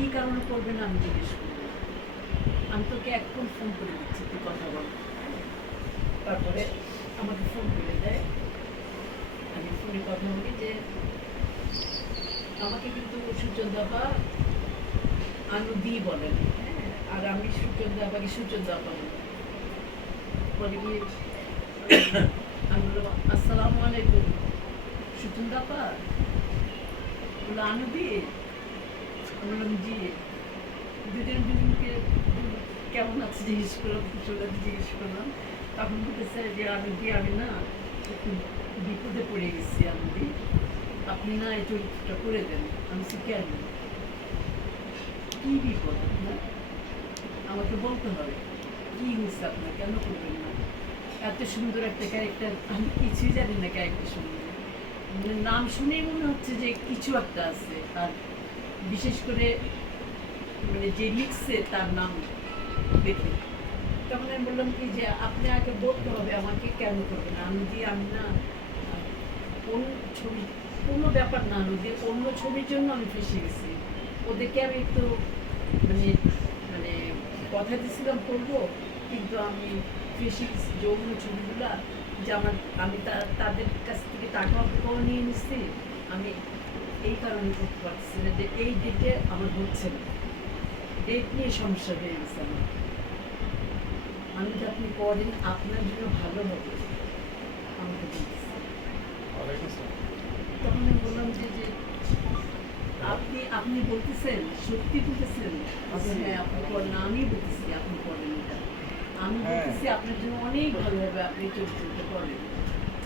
কি কারণে করবে না আমি জিজ্ঞেস করব আমি তোকে এখন ফোন করে দিচ্ছি, তুই কথা বল। তারপরে আমাকে ফোন করে দেয়। আমি ফোনে কথা বলি যে, আমাকে কিন্তু সূচন দাবা আনু দি বলেন হ্যাঁ আর আমি সূচন দাবাকে সূচন দাবা বলি। বলে কি আমি বললাম আসসালামু আলাইকুম। সূচন দাবা বলল আনু বললাম জি দুজন দুজনকে কেমন আছে জিজ্ঞেস করলাম কুশল জিজ্ঞেস করলাম। তখন বলতেছে যে, আমি কি, আমি না, একটু বিপদে পড়ে গেছি আমি। আপনি না এই চরিত্রটা করে দেন, আমি সে কেন? কি বিপদ আপনার? আমাকে বলতে হবে। কি হয়েছে আপনার? কেন করবেন না? এত সুন্দর একটা ক্যারেক্টার আমি কিছুই জানি না ক্যারেক্টার সম্বন্ধে। মানে নাম শুনেই মনে হচ্ছে যে, কিছু একটা আছে। আর বিশেষ করে মানে যে লিখছে তার নাম দেখে তখন আমি বললাম কি যে, আপনি আগে বলতে হবে আমাকে কেন করবেন? আমি যে, আমি না, কোন ছবি, কোনো ব্যাপার না যে অন্য ছবির জন্য আমি ফেসে গেছি। ওদেরকে আমি একটু মানে মানে কথা দিয়েছিলাম করব, কিন্তু আমি ফেসে গেছি যে অন্য ছবিগুলা, যে আমার, আমি তাদের কাছ থেকে টাকা নিয়ে নিচ্ছি আমি এই কারণে করতে পারছি না যে এই ডেটে আমার হচ্ছে না। ডেট নিয়ে সমস্যা হয়ে গেছে আমার। আমি যে আপনি করেন আপনার জন্য ভালো হবে আমাকে তখন আমি বললাম যে যে আপনি আপনি বলতেছেন সত্যি বলতেছেন? হ্যাঁ আপনি করেন আমি বলতেছি আপনি করেন এটা আমি হ্যাঁ। বলতেছি আপনার জন্য অনেক ভালো হবে আপনি চরিত্রটা করেন